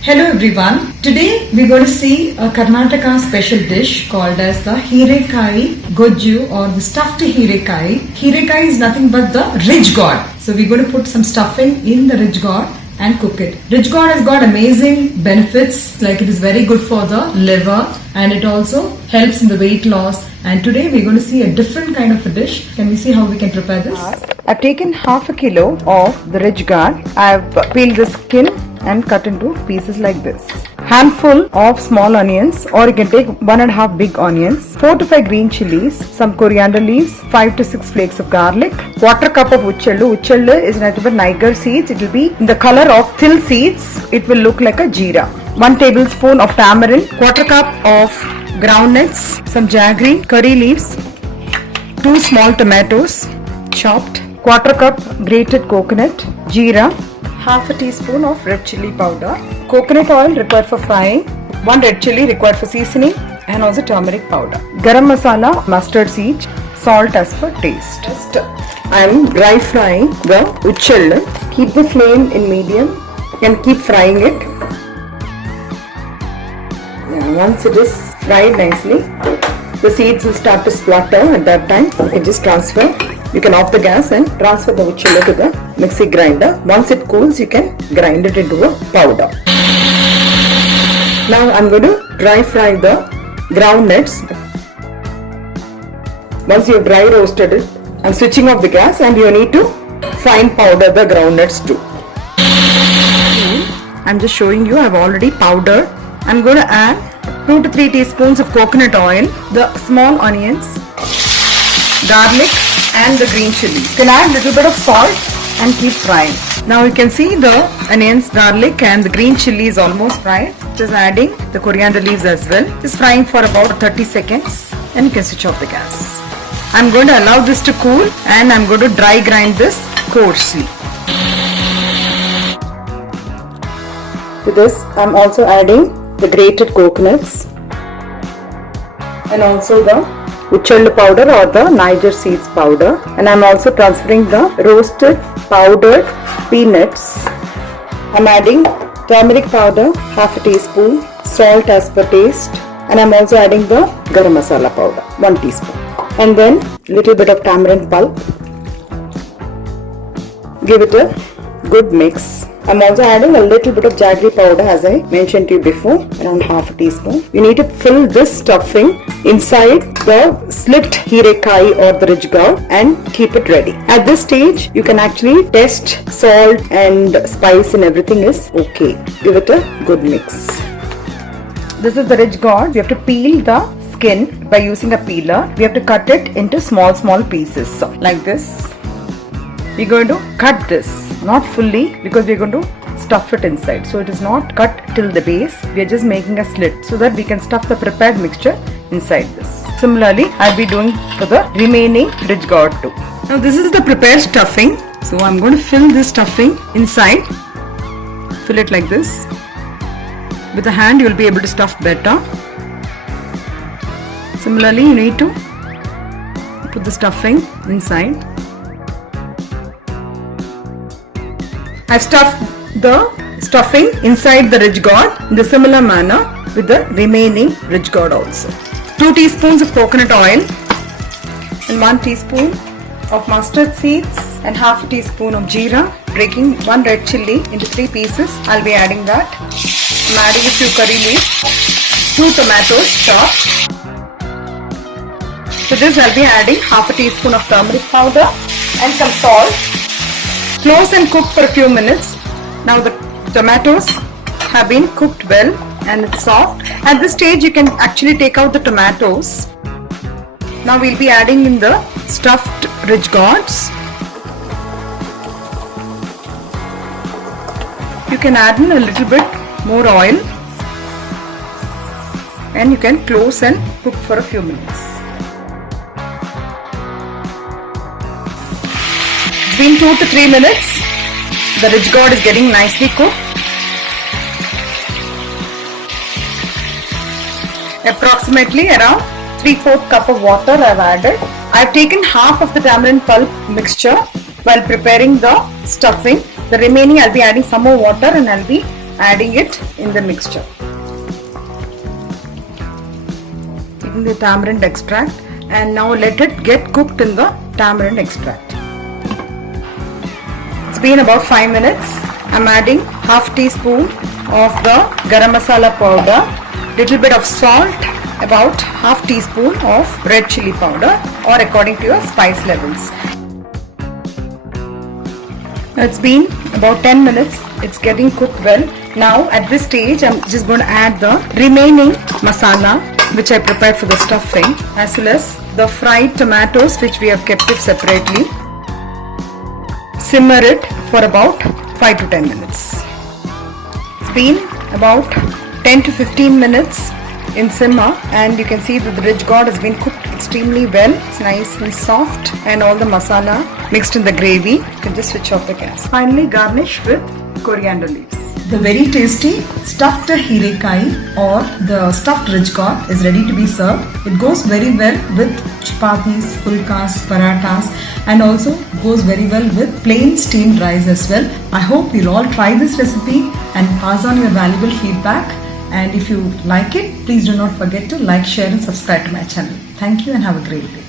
Hello everyone. Today we're going to see a Karnataka special dish called as the Hirekai Goju or the stuffed Hirekai. Hirekai is nothing but the ridge gourd. So we're going to put some stuffing in the ridge gourd and cook it. Ridge gourd has got amazing benefits, like it is very good for the liver and it also helps in the weight loss. And today we're going to see a different kind of a dish. Can we see how we can prepare this? I've taken half a kilo of the ridge gourd. I've peeled the skin and cut into pieces like this. Handful of small onions, or you can take 1.5 big onions, 4 to 5 green chilies, some coriander leaves, 5 to 6 flakes of garlic, quarter cup of uchellu. Uchellu is nothing but Niger seeds. It will be in the color of til seeds. It will look like a jeera. 1 tablespoon of tamarind, quarter cup of groundnuts, some jaggery, curry leaves, 2 small tomatoes chopped, quarter cup grated coconut, jeera, half a teaspoon of red chili powder, coconut oil required for frying, 1 red chili required for seasoning, and also turmeric powder, garam masala, mustard seed, salt as per taste. Just I am dry frying the uchellu. Keep the flame in medium and keep frying it. Once it is fried nicely, the seeds will start to splutter. At that time, you can just transfer. You can off the gas and transfer the uchellu to the mixie grinder. Once it cools, you can grind it into a powder. Now I'm going to dry fry the groundnuts. Once you have dry roasted it, I'm switching off the gas and you need to fine powder the groundnuts too. I'm just showing you I've already powdered. I'm going to add 2 to 3 teaspoons of coconut oil, the small onions, garlic and the green chili. You can add a little bit of salt and keep frying. Now you can see the onions, garlic and the green chili is almost fried. Just adding the coriander leaves as well. Just frying for about 30 seconds and you can switch off the gas. I'm going to allow this to cool and I'm going to dry grind this coarsely. To this I'm also adding the grated coconuts and also the uchellu powder or the Niger seeds powder, and I'm also transferring the roasted powdered peanuts. I'm adding turmeric powder, half a teaspoon, salt as per taste, and I'm also adding the garam masala powder, 1 teaspoon, and then little bit of tamarind pulp. Give it a good mix. I'm also adding a little bit of jaggery powder, as I mentioned to you before, around half a teaspoon. You need to fill this stuffing inside the slipped hirekai or the ridge gourd and keep it ready. At this stage, you can actually test salt and spice and everything is okay. Give it a good mix. This is the ridge gourd. We have to peel the skin by using a peeler. We have to cut it into small pieces, so, like this. We're going to cut this, not fully, because we're going to stuff it inside. So it is not cut till the base. We are just making a slit so that we can stuff the prepared mixture inside this. Similarly, I'll be doing for the remaining ridge gourd too. Now this is the prepared stuffing. So I'm going to fill this stuffing inside. Fill it like this. With the hand you will be able to stuff better. Similarly, you need to put the stuffing inside. I've stuffed the stuffing inside the ridge gourd in the similar manner with the remaining ridge gourd also. 2 teaspoons of coconut oil and 1 teaspoon of mustard seeds and half a teaspoon of jeera. Breaking 1 red chilli into 3 pieces. I'll be adding that. I'm adding a few curry leaves, 2 tomatoes chopped. To this I'll be adding half a teaspoon of turmeric powder and some salt. Close and cook for a few minutes. Now the tomatoes have been cooked well and it's soft. At this stage you can actually take out the tomatoes. Now we'll be adding in the stuffed ridge gourds. You can add in a little bit more oil and you can close and cook for a few minutes. Been 2 to 3 minutes. The ridge gourd is getting nicely cooked. Approximately around 3/4 cup of water I've added. I've taken half of the tamarind pulp mixture while preparing the stuffing. The remaining I'll be adding some more water and I'll be adding it in the mixture. Taking the tamarind extract and now let it get cooked in the tamarind extract. It's been about 5 minutes. I'm adding half teaspoon of the garam masala powder, little bit of salt, about half teaspoon of red chili powder or according to your spice levels. It's been about 10 minutes. It's getting cooked well. Now at this stage I'm just going to add the remaining masala which I prepared for the stuffing, as well as the fried tomatoes which we have kept it separately. Simmer it for about 5 to 10 minutes. It's been about 10 to 15 minutes in simmer and you can see that the ridge gourd has been cooked extremely well. It's nice and soft and all the masala mixed in the gravy. You can just switch off the gas. Finally garnish with coriander leaves. The very tasty stuffed hirekai or the stuffed ridge gourd is ready to be served. It goes very well with chapatis, pulkas, parathas and also goes very well with plain steamed rice as well. I hope you'll all try this recipe and pass on your valuable feedback. And if you like it, please do not forget to like, share and subscribe to my channel. Thank you and have a great day.